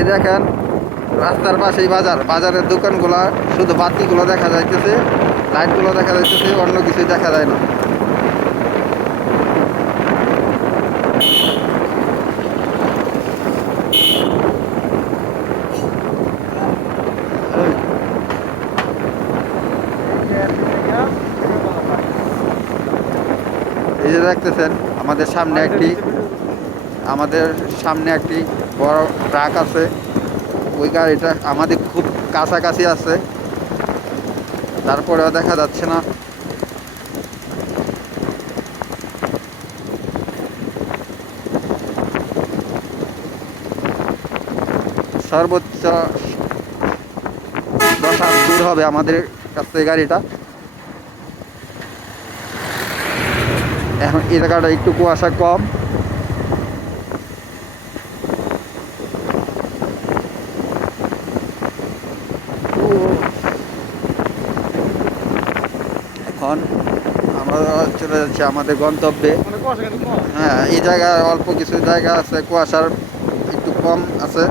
এই দেখেন রাস্তার পাশেই বাজার, বাজারের দোকানগুলা শুধু বাতিগুলো দেখা যাইতেছে, লাইটগুলো দেখা যাইতেছে, অন্য কিছুই দেখা যায় না। এই যে দেখতেছেন আমাদের সামনে একটি বড় ট্রাক আছে। ওই গাড়িটা আমাদের খুব কাছাকাছি আছে, তারপরেও দেখা যাচ্ছে না। সর্বোচ্চ 10 হাত দূর হবে আমাদের কাছ থেকে গাড়িটা। এখন এই জায়গাটা একটু কুয়াশা কম। এখন আমরা চলে যাচ্ছি আমাদের গন্তব্যে। হ্যাঁ, এই জায়গায় অল্প কিছু জায়গা আছে কুয়াশার একটু কম আছে।